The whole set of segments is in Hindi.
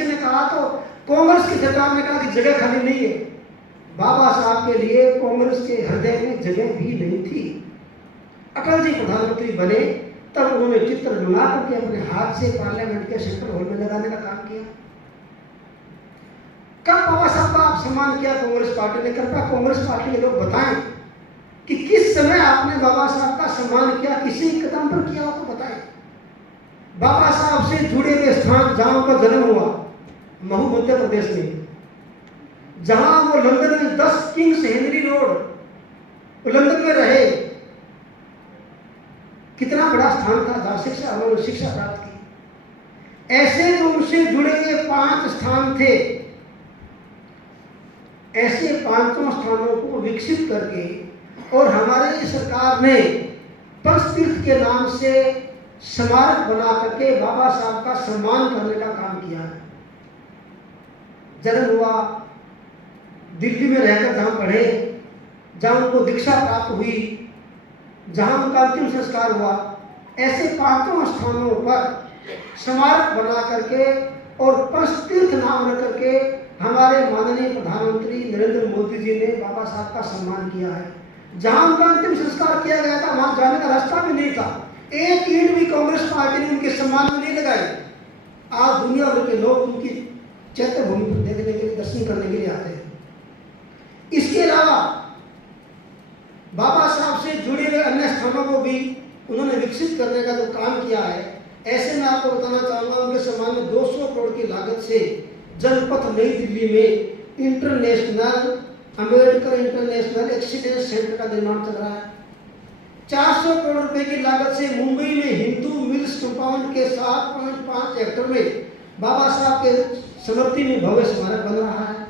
किसी ने कहा तो कांग्रेस की सरकार ने कहा कि जगह खाली नहीं है। बाबा साहब के लिए कांग्रेस के हृदय में जगह भी नहीं थी। अटल जी प्रधानमंत्री बने तब उन्होंने चित्र बना करके अपने हाथ से पार्लियामेंट के सेंट्रल हॉल में लगाने का काम किया। कब बाबा साहब का सम्मान किया कांग्रेस पार्टी ने? कृपया कांग्रेस पार्टी के लोग बताएं कि किस समय आपने बाबा साहब का सम्मान किया, किसी कदम पर किया हो तो बताएं। बाबा साहब से जुड़े हुए स्थान जहां उनका जन्म हुआ, महू मध्य प्रदेश में, जहां वो लंदन में 10 किंग्स हेनरी रोड लंदन में रहे, कितना बड़ा स्थान था जहां उन्होंने शिक्षा प्राप्त की। ऐसे जो उनसे जुड़े हुए 5 स्थान थे, ऐसे 5 स्थानों को विकसित करके और हमारी सरकार ने पंचतीर्थ के नाम से स्मारक बना करके बाबा साहब का सम्मान करने का काम किया है। जन्म हुआ दिल्ली में रहकर जहां पढ़े, जहां उनको दीक्षा प्राप्त हुई, जहां उनका अंतिम संस्कार हुआ, ऐसे 5 स्थानों पर स्मारक बना करके और पंचतीर्थ नाम रख करके हमारे माननीय प्रधानमंत्री नरेंद्र मोदी जी ने बाबा साहब का सम्मान किया है। जहां उनका अंतिम संस्कार किया गया था वहां जाने का रास्ता भी नहीं था, एक ईंट भी कांग्रेस पार्टी ने उनके सम्मान में नहीं लगाई। आज दुनिया भर के लोग उनकी चैत्य भूमि पर देखने के लिए, दर्शन करने के लिए आते हैं। इसके अलावा बाबा साहब से जुड़े हुए अन्य स्थानों को भी उन्होंने विकसित करने का जो काम किया है, ऐसे मैं आपको बताना चाहूंगा, उनके सम्मान में 200 करोड़ की लागत से जनपथ नई दिल्ली में international Ambedkar international accident centre का निर्माण चल रहा है। 400 करोड़ रुपए की लागत से मुंबई में हिंदू मिल्स कंपाउंड के 7.5 हेक्टेयर में बाबा साहब के स्मृति में भव्य स्मारक बन रहा है।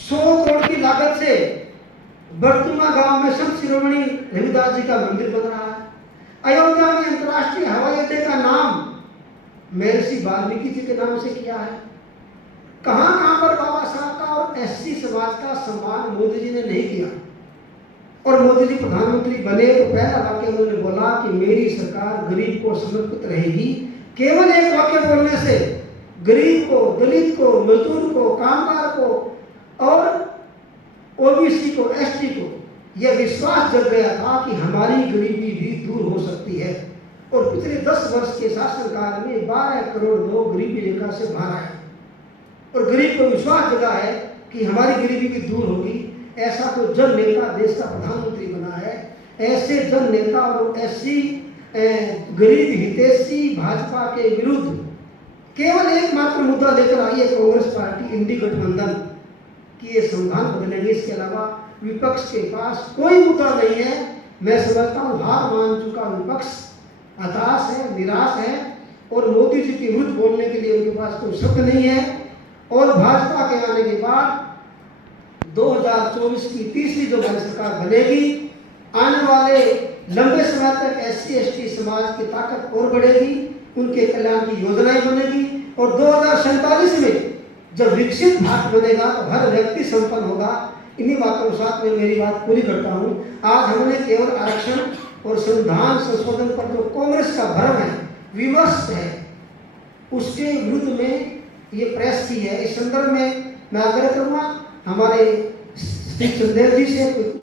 100 करोड़ की लागत से बर्तुमा गांव में संत शिरोमणि रविदास जी का मंदिर बन रहा है। अयोध्या में अंतर्राष्ट्रीय हवाई अड्डे का नाम महर्षि वाल्मीकि जी के नाम से किया है। कहां कहां पर बाबा साहब का और एससी समाज का सम्मान मोदी जी ने नहीं किया। और मोदी जी प्रधानमंत्री बने तो पहला वाक्य उन्होंने बोला कि मेरी सरकार गरीब को समर्पित रहेगी। केवल एक वाक्य बोलने से गरीब को, दलित को, मजदूर को, कामगार को और ओबीसी को, एसटी को यह विश्वास जग गया था कि हमारी गरीबी भी दूर हो सकती है। और पिछले 10 वर्ष के शासनकाल में 12 करोड़ लोग गरीबी रेखा से बाहर आए और गरीब को विश्वास जगा है कि हमारी गरीबी भी दूर होगी। ऐसा तो जन नेता देश का प्रधानमंत्री बना है। ऐसे जन नेता और ऐसी गरीब हितैषी भाजपा के विरुद्ध केवल एकमात्र मुद्दा लेकर आई है कांग्रेस पार्टी, इंडी गठबंधन कि ये संविधान बदलेंगे। इसके अलावा विपक्ष के पास कोई मुद्दा नहीं है। मैं समझता हूँ हार मान चुका विपक्ष हताश है, निराश है और मोदी जी के विरुद्ध बोलने के लिए उनके पास कोई शब्द नहीं है। और भाजपा के आने के बाद 2024 की तीसरी जो सरकार बनेगी, आने वाले लंबे समय तक एससी एसटी समाज की ताकत और बढ़ेगी, उनके कल्याण की योजनाएं बनेगी और 2047 में जब विकसित भारत बनेगा तो हर व्यक्ति संपन्न होगा। इन्हीं बातों के साथ मैं मेरी बात पूरी करता हूँ। आज हमने केवल आरक्षण और संविधान संशोधन पर जो कांग्रेस का भ्रम है, विमर्श है, उसके विरुद्ध में ये प्रेस की है। इस संदर्भ में मैं आग्रह करूँगा हमारे श्री चंदेल जी से